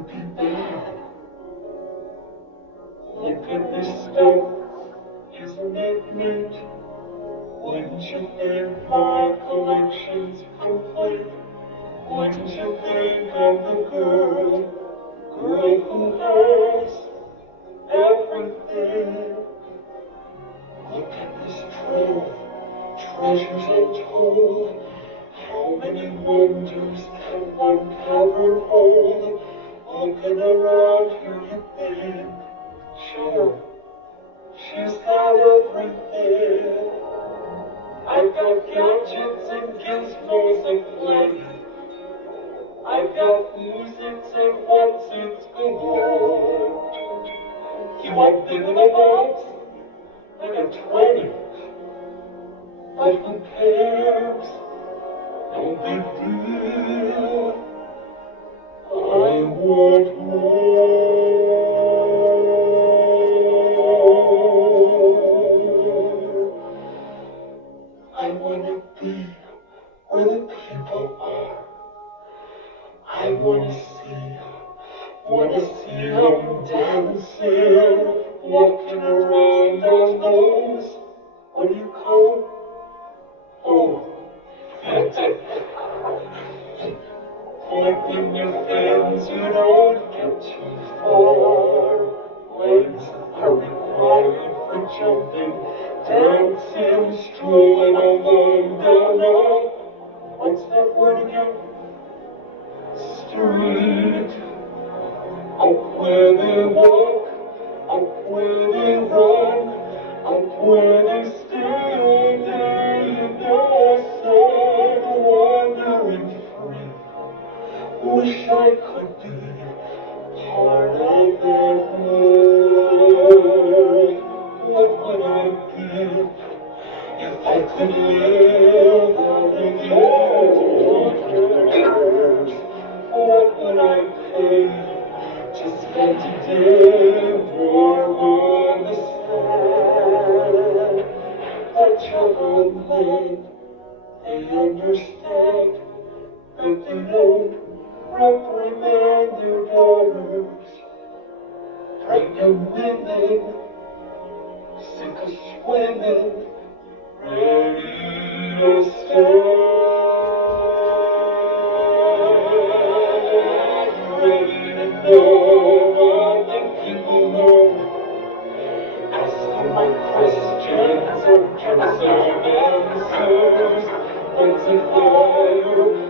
could be bad. Look at this stuff, isn't it neat? Wouldn't you think my collection's complete? Wouldn't you think I'm the girl who has everything? Look at this trove, treasures untold. How many wonders can one cavern hold? Looking around here you think, sure, she's got everything. I've got gadgets and gizmos aplenty. I've got musics and what's-its galore. You want big in a box? I got 20. But who cares? No big deal. I want more. I wanna be where the people are. I wanna see them dancing, walking around on those, what do you call them? Oh, flipping your fins, you don't get too far. Legs are required for jumping, dancing, strolling along down a, what's that word again? Street. Up where they walk, up where they run, up where they stay all day in the sun, wandering free. Wish I could be part of that world. What would I give if I could live out in the old? What would I pay to spend a day warm on the sand? The troubled men, they understand that they don't reprimand their daughters. Pregnant women, sick of swimming, ready to stand. Ready to know what the people know. Asking my questions or getting some answers. What's a fire?